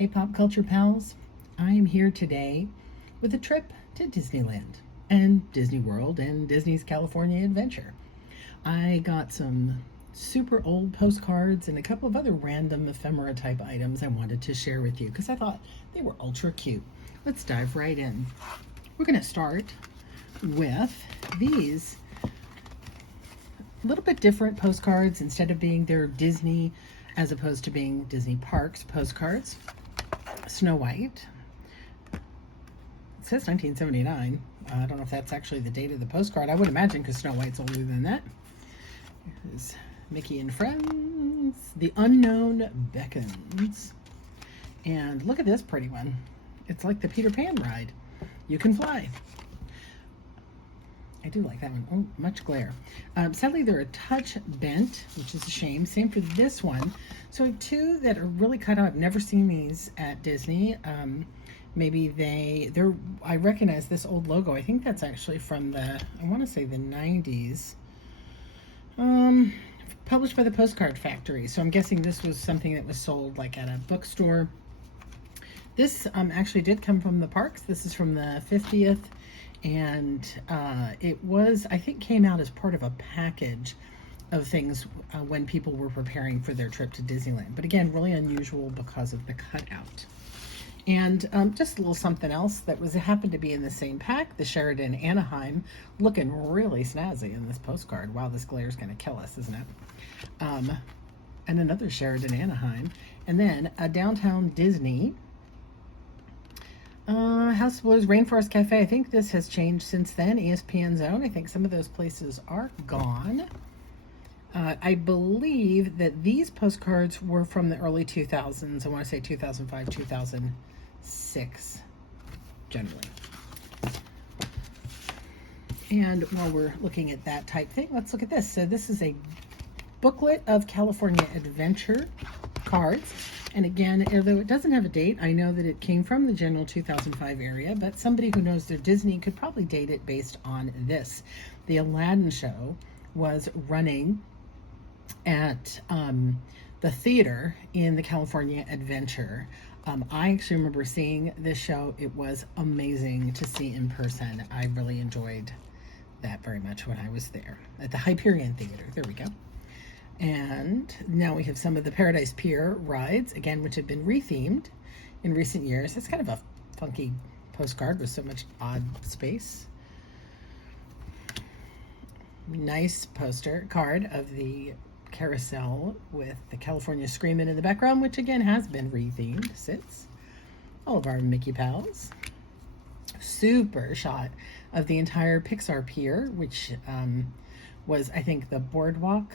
Hey pop culture pals, I am here today with a trip to Disneyland and Disney World and Disney's California Adventure. I got some super old postcards and a couple of other random ephemera type items I wanted to share with you because I thought they were ultra cute. Let's dive right in. We're going to start with these a little bit different postcards. Instead of being their Disney as opposed to being Disney Parks postcards. Snow White. It says 1979. I don't know if that's actually the date of the postcard. I would imagine because Snow White's older than that. Here's Mickey and Friends. The Unknown Beckons. And look at this pretty one. It's like the Peter Pan ride. You can fly. I do like that one. Oh, much glare. Sadly, they're a touch bent, which is a shame. Same for this one. So I have two that are really cut out. I've never seen these at Disney. Maybe they're, I recognize this old logo. I think that's actually from the, I want to say the 90s. Published by the Postcard Factory. So I'm guessing this was something that was sold like at a bookstore. This actually did come from the parks. This is from the 50th. And it was, I think, came out as part of a package of things when people were preparing for their trip to Disneyland. But again, really unusual because of the cutout. And just a little something else that happened to be in the same pack, the Sheraton Anaheim, looking really snazzy in this postcard. Wow, this glare is going to kill us, isn't it? And another Sheraton Anaheim. And then a Downtown Disney. House of Blues, Rainforest Cafe. I think this has changed since then. ESPN Zone. I think some of those places are gone. I believe that these postcards were from the early 2000s. I want to say 2005, 2006, generally. And while we're looking at that type thing, let's look at this. So this is a booklet of California Adventure cards. And again, although it doesn't have a date, I know that it came from the general 2005 area, but somebody who knows their Disney could probably date it based on this. The Aladdin show was running at the theater in the California Adventure. I actually remember seeing this show. It was amazing to see in person. I really enjoyed that very much when I was there at the Hyperion Theater. There we go. And now we have some of the Paradise Pier rides, again, which have been rethemed in recent years. It's kind of a funky postcard with so much odd space. Nice poster card of the carousel with the California Screamin' in the background, which again has been rethemed since. All of our Mickey pals. Super shot of the entire Pixar Pier, which was, I think, the boardwalk.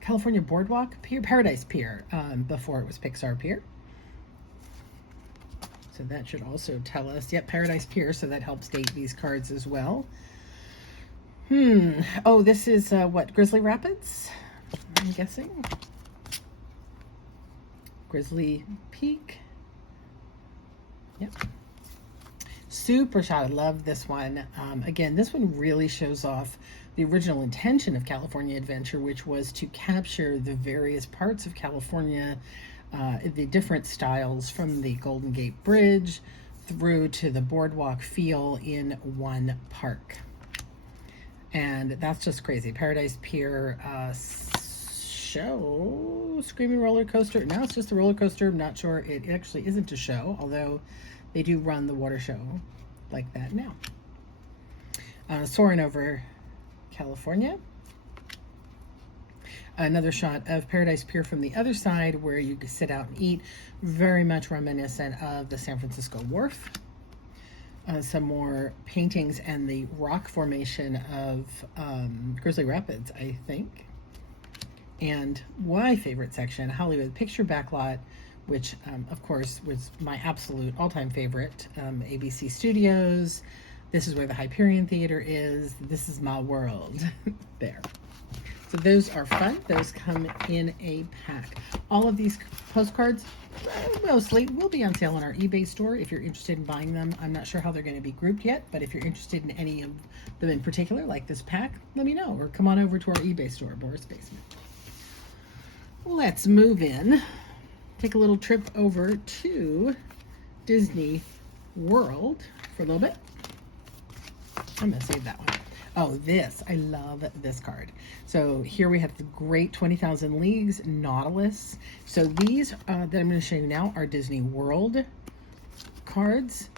California Boardwalk Pier, Paradise Pier, before it was Pixar Pier. So that should also tell us, yep, Paradise Pier, so that helps date these cards as well. Oh, this is what, Grizzly Rapids, I'm guessing. Grizzly Peak. Yep. Super shot. I love this one. Again, this one really shows off the original intention of California Adventure, which was to capture the various parts of California, the different styles from the Golden Gate Bridge through to the boardwalk feel in one park. And that's just crazy. Paradise Pier show, Screaming Roller Coaster. Now it's just a roller coaster. I'm not sure it actually isn't a show, although they do run the water show like that now. Soaring over California. Another shot of Paradise Pier from the other side where you can sit out and eat. Very much reminiscent of the San Francisco Wharf. Some more paintings and the rock formation of Grizzly Rapids, I think. And my favorite section, Hollywood Picture Backlot, which of course was my absolute all-time favorite. ABC Studios. This is where the Hyperion Theater is. This is my world. There. So those are fun. Those come in a pack. All of these postcards, mostly, will be on sale on our eBay store if you're interested in buying them. I'm not sure how they're going to be grouped yet, but if you're interested in any of them in particular, like this pack, let me know. Or come on over to our eBay store, Boris Basement. Let's move in take a little trip over to Disney World for a little bit. I'm gonna save that one. Oh, this, I love this card. So here we have the great 20,000 Leagues Nautilus. So these that I'm gonna show you now are Disney World cards.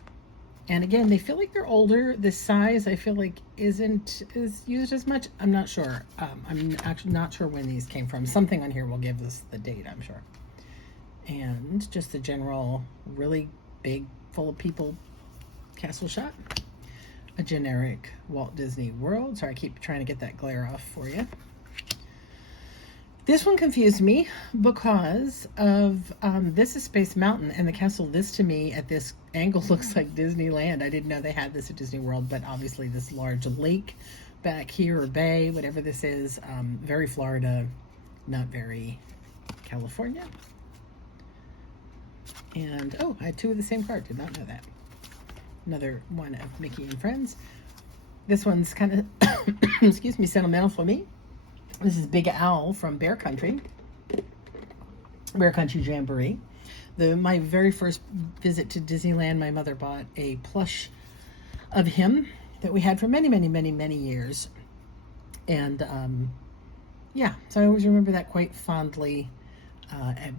And again, they feel like they're older. The size, I feel like, isn't used as much. I'm not sure. I'm actually not sure when these came from. Something on here will give us the date, I'm sure. And just the general, really big, full of people castle shot. A generic Walt Disney World. Sorry, I keep trying to get that glare off for you. This one confused me because of this is Space Mountain, and the castle, this to me at this angle looks like Disneyland. I didn't know they had this at Disney World, but obviously this large lake back here, or bay, whatever this is, very Florida, not very California. And oh, I had two of the same card, did not know that. Another one of Mickey and Friends. This one's kind of, excuse me, sentimental for me. This is Big Owl from Bear Country Jamboree. My very first visit to Disneyland, my mother bought a plush of him that we had for many, many, many, many years. And yeah, so I always remember that quite fondly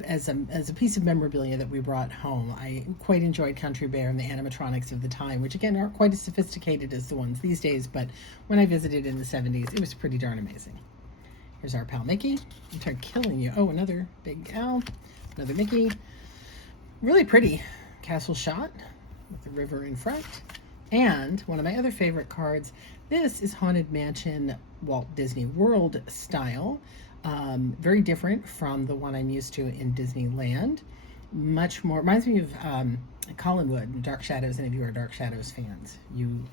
as a piece of memorabilia that we brought home. I quite enjoyed Country Bear and the animatronics of the time, which again aren't quite as sophisticated as the ones these days, but when I visited in the 70s, it was pretty darn amazing. Here's our pal Mickey. I'm trying killing you. Oh, another Big Owl, another Mickey. Really pretty castle shot with the river in front. And one of my other favorite cards, this is Haunted Mansion Walt Disney World style. Very different from the one I'm used to in Disneyland. Much more, reminds me of Collinwood, Dark Shadows. Any of you are Dark Shadows fans, you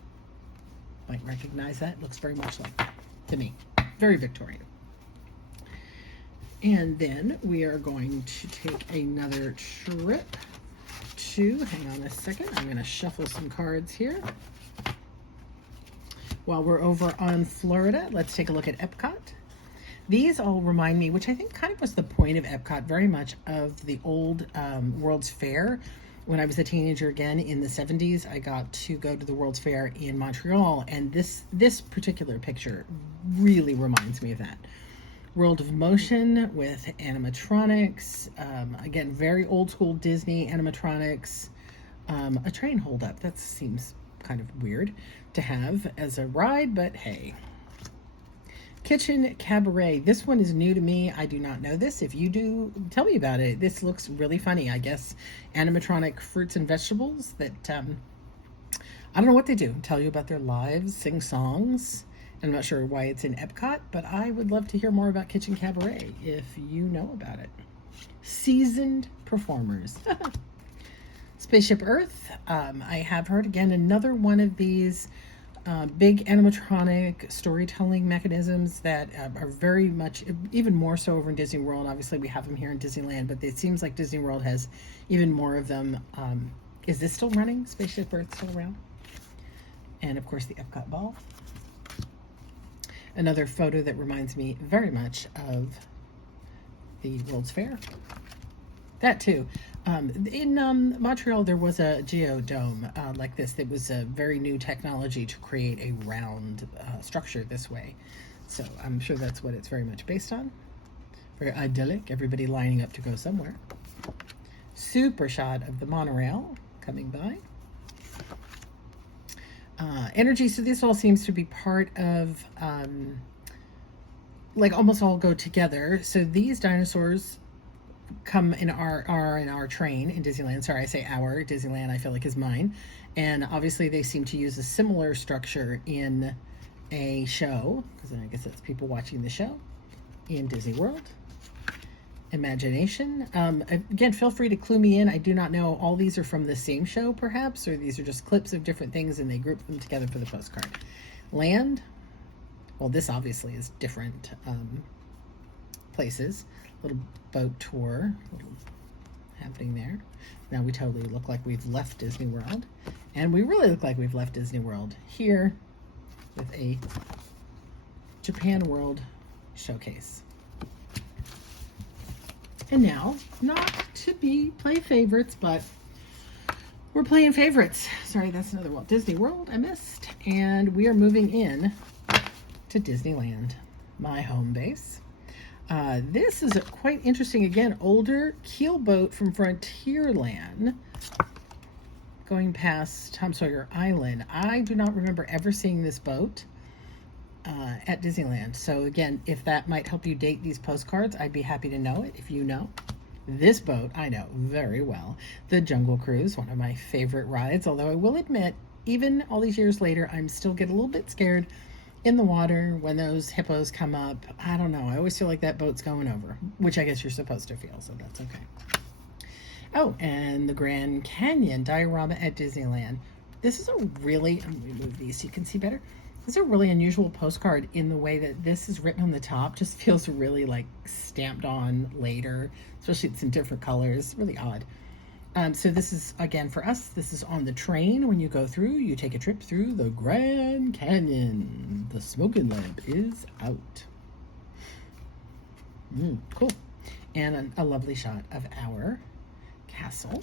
might recognize that. It looks very much like that to me. Very Victorian. And then we are going to take another trip to, hang on a second, I'm going to shuffle some cards here. While we're over on Florida, let's take a look at Epcot. These all remind me, which I think kind of was the point of Epcot, very much of the old World's Fair. When I was a teenager again in the 70s, I got to go to the World's Fair in Montreal, and this particular picture really reminds me of that. World of Motion with animatronics, again, very old school Disney animatronics. A train holdup, that seems kind of weird to have as a ride, but hey. Kitchen Cabaret, this one is new to me. I do not know this. If you do, tell me about it. This looks really funny. I guess animatronic fruits and vegetables that, I don't know what they do. Tell you about their lives, sing songs. I'm not sure why it's in Epcot, but I would love to hear more about Kitchen Cabaret if you know about it. Seasoned performers. Spaceship Earth. I have heard, again, another one of these big animatronic storytelling mechanisms that are very much, even more so over in Disney World. Obviously, we have them here in Disneyland, but it seems like Disney World has even more of them. Is this still running? Spaceship Earth still around? And, of course, the Epcot Ball. Another photo that reminds me very much of the World's Fair. That too. In Montreal, there was a geodome like this. That was a very new technology to create a round structure this way. So I'm sure that's what it's very much based on. Very idyllic, everybody lining up to go somewhere. Super shot of the monorail coming by. Energy, so this all seems to be part of, like almost all go together. So these dinosaurs come in our train in Disneyland. Sorry, I say our. Disneyland I feel like is mine. And obviously they seem to use a similar structure in a show, because I guess that's people watching the show in Disney World. Imagination. Again, feel free to clue me in. I do not know. All these are from the same show, perhaps, or these are just clips of different things and they group them together for the postcard. Land. Well, this obviously is different places. Little boat tour happening there. Now we totally look like we've left Disney World. And we really look like we've left Disney World here with a Japan World showcase. And now, not to play favorites, but we're playing favorites. Sorry, that's another Walt Disney World I missed. And we are moving in to Disneyland, my home base. This is quite interesting. Again, older keelboat from Frontierland going past Tom Sawyer Island. I do not remember ever seeing this boat at Disneyland. So again, if that might help you date these postcards, I'd be happy to know it if you know. This boat I know very well. The Jungle Cruise, one of my favorite rides, although I will admit, even all these years later, I'm still get a little bit scared in the water when those hippos come up. I don't know. I always feel like that boat's going over, which I guess you're supposed to feel, so that's okay. Oh, and the Grand Canyon diorama at Disneyland. This is a really, let me move these so you can see better. This is a really unusual postcard in the way that this is written on the top. Just feels really like stamped on later, especially it's in different colors. Really odd. So this is, again, for us, this is on the train. When you go through, you take a trip through the Grand Canyon. The smoking lamp is out. Cool. And a lovely shot of our castle.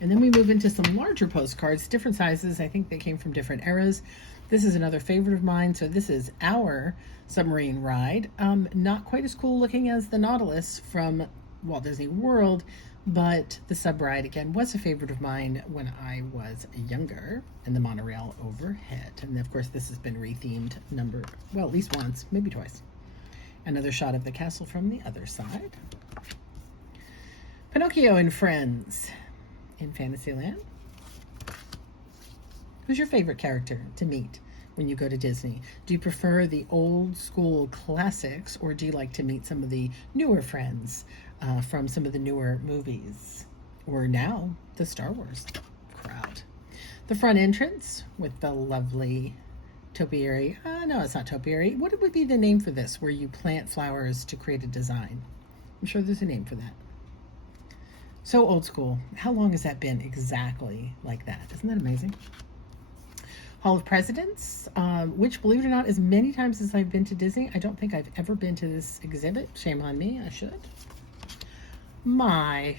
And then we move into some larger postcards, different sizes. I think they came from different eras. This is another favorite of mine. So this is our submarine ride. Not quite as cool looking as the Nautilus from Walt Disney World, but the sub ride, again, was a favorite of mine when I was younger, and the monorail overhead. And of course, this has been rethemed at least once, maybe twice. Another shot of the castle from the other side. Pinocchio and Friends in Fantasyland. Who's your favorite character to meet when you go to Disney? Do you prefer the old school classics, or do you like to meet some of the newer friends from some of the newer movies, or now the Star Wars crowd? The front entrance with the lovely topiary. No, it's not topiary. What would be the name for this, where you plant flowers to create a design? I'm sure there's a name for that. So old school. How long has that been exactly like that? Isn't that amazing? Hall of Presidents, which, believe it or not, as many times as I've been to Disney, I don't think I've ever been to this exhibit. Shame on me, I should. My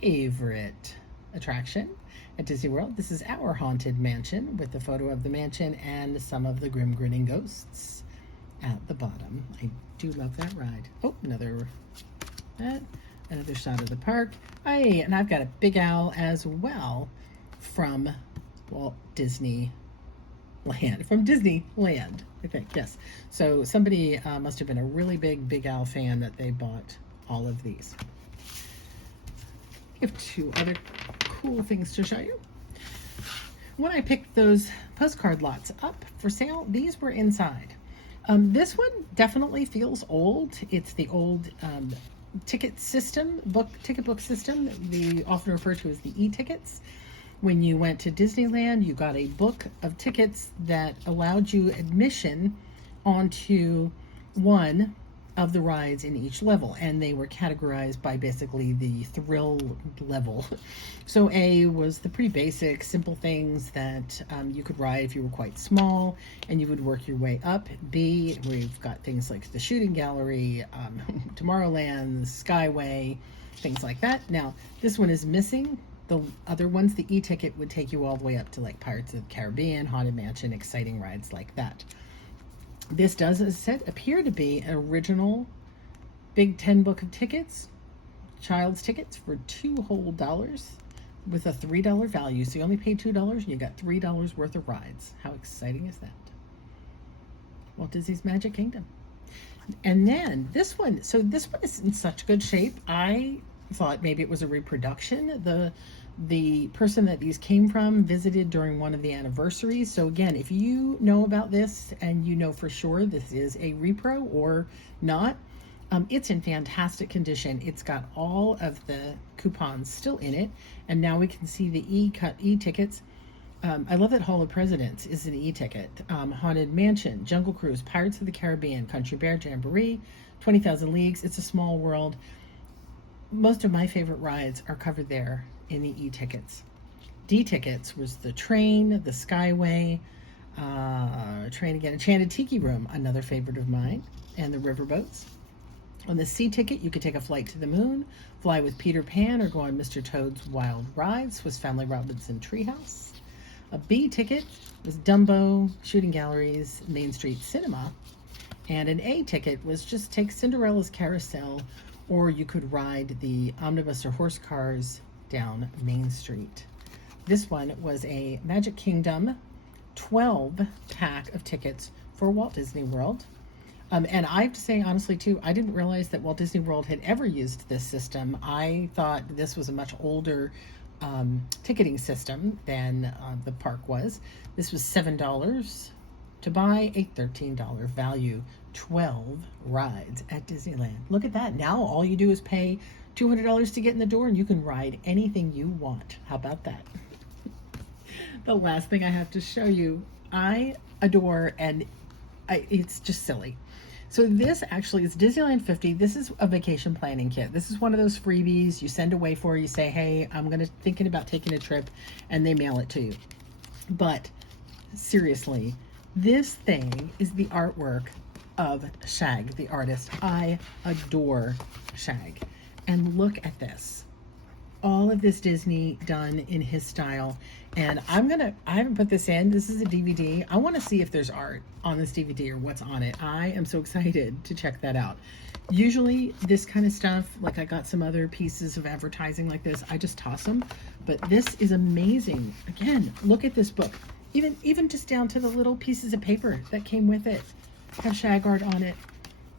favorite attraction at Disney World. This is our Haunted Mansion with a photo of the mansion and some of the grim grinning ghosts at the bottom. I do love that ride. Oh, another shot of the park. And I've got a Big Owl as well from Walt Disney Land, I think, yes. So somebody must have been a really Big Owl fan that they bought all of these. I have two other cool things to show you. When I picked those postcard lots up for sale, these were inside. This one definitely feels old. It's the old ticket book system, often referred to as the e-tickets. When you went to Disneyland, you got a book of tickets that allowed you admission onto one of the rides in each level, and they were categorized by basically the thrill level. So A was the pretty basic, simple things that you could ride if you were quite small, and you would work your way up. B, we've got things like the Shooting Gallery, Tomorrowland, Skyway, things like that. Now, this one is missing the other ones. The e-ticket would take you all the way up to like Pirates of the Caribbean, Haunted Mansion, exciting rides like that. This does, as I said, appear to be an original Big Ten book of tickets, child's tickets for $2 whole with a $3 value. So you only paid $2 and you got $3 worth of rides. How exciting is that? Walt Disney's Magic Kingdom. And then this one, so this one is in such good shape. I thought maybe it was a reproduction. The person that these came from visited during one of the anniversaries. So again, if you know about this and you know for sure this is a repro or not, it's in fantastic condition. It's got all of the coupons still in it, and now we can see the e-tickets. I love that Hall of Presidents is an e-ticket. Haunted Mansion, Jungle Cruise, Pirates of the Caribbean, Country Bear Jamboree, 20,000 Leagues, It's a Small World. Most of my favorite rides are covered there in the e-tickets. D-tickets was the train, the Skyway, train again, Enchanted Tiki Room, another favorite of mine, and the riverboats. On the C ticket, you could take a flight to the moon, fly with Peter Pan, or go on Mr. Toad's Wild Ride, Swiss Family Robinson Treehouse. A B ticket was Dumbo, Shooting Galleries, Main Street Cinema. And an A ticket was just take Cinderella's Carousel, or you could ride the omnibus or horse cars down Main Street. This one was a Magic Kingdom 12-pack of tickets for Walt Disney World. And I have to say, honestly, too, I didn't realize that Walt Disney World had ever used this system. I thought this was a much older ticketing system than the park was. This was $7 to buy a $13 value, 12 rides at Disneyland. Look at that. Now all you do is pay $200 to get in the door and you can ride anything you want. How about that? The last thing I have to show you, I adore, and it's just silly. So this actually is Disneyland 50. This is a vacation planning kit. This is one of those freebies you send away for. You say, hey, I'm thinking about taking a trip, and they mail it to you. But seriously, this thing is the artwork of Shag, the artist. I adore Shag. And look at this. All of this Disney done in his style. And I haven't put this in. This is a DVD. I want to see if there's art on this DVD or what's on it. I am so excited to check that out. Usually this kind of stuff, like I got some other pieces of advertising like this, I just toss them. But this is amazing. Again, look at this book. Even just down to the little pieces of paper that came with it have Shag art on it.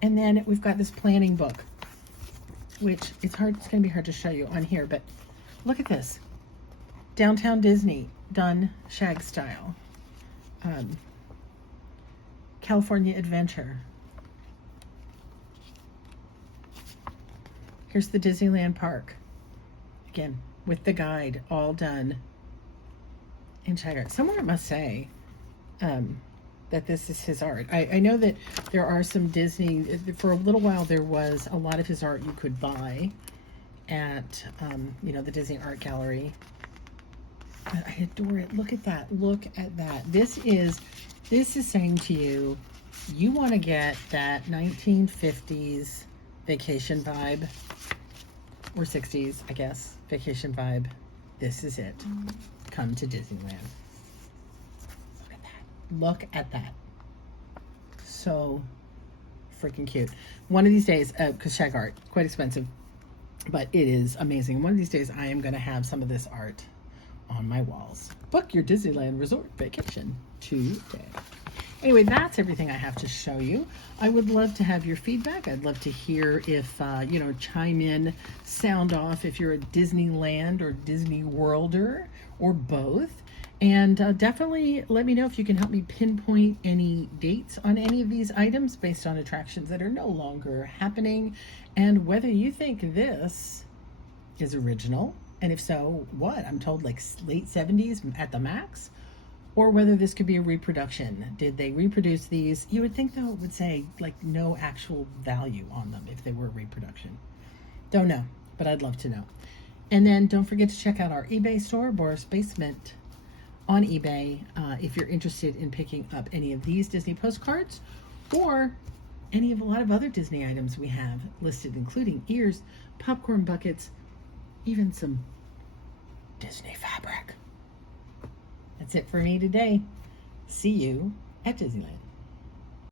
And then we've got this planning book, which it's going to be hard to show you on here, but look at this. Downtown Disney, done Shag style. California Adventure. Here's the Disneyland Park. Again, with the guide, all done in Shag art. Somewhere it must say that this is his art. I know that there are some Disney, for a little while there was a lot of his art you could buy at, the Disney Art Gallery. But I adore it. Look at that. Look at that. This is saying to you, you want to get that 1950s vacation vibe, or 60s, I guess, vacation vibe. This is it. Come to Disneyland. Look at that. Look at that. So freaking cute. One of these days, because Shag art, quite expensive, but it is amazing. One of these days, I am going to have some of this art on my walls. Book your Disneyland Resort vacation today. Anyway, that's everything I have to show you. I would love to have your feedback. I'd love to hear if, chime in, sound off if you're a Disneyland or Disney Worlder or both. And definitely let me know if you can help me pinpoint any dates on any of these items based on attractions that are no longer happening, and whether you think this is original, and if so, what? I'm told like late 70s at the max, or whether this could be a reproduction. Did they reproduce these? You would think though it would say like no actual value on them if they were a reproduction. Don't know, but I'd love to know. And then don't forget to check out our eBay store, Boris Basement, on eBay, if you're interested in picking up any of these Disney postcards or any of a lot of other Disney items we have listed, including ears, popcorn buckets, even some Disney fabric. That's it for me today. See you at Disneyland.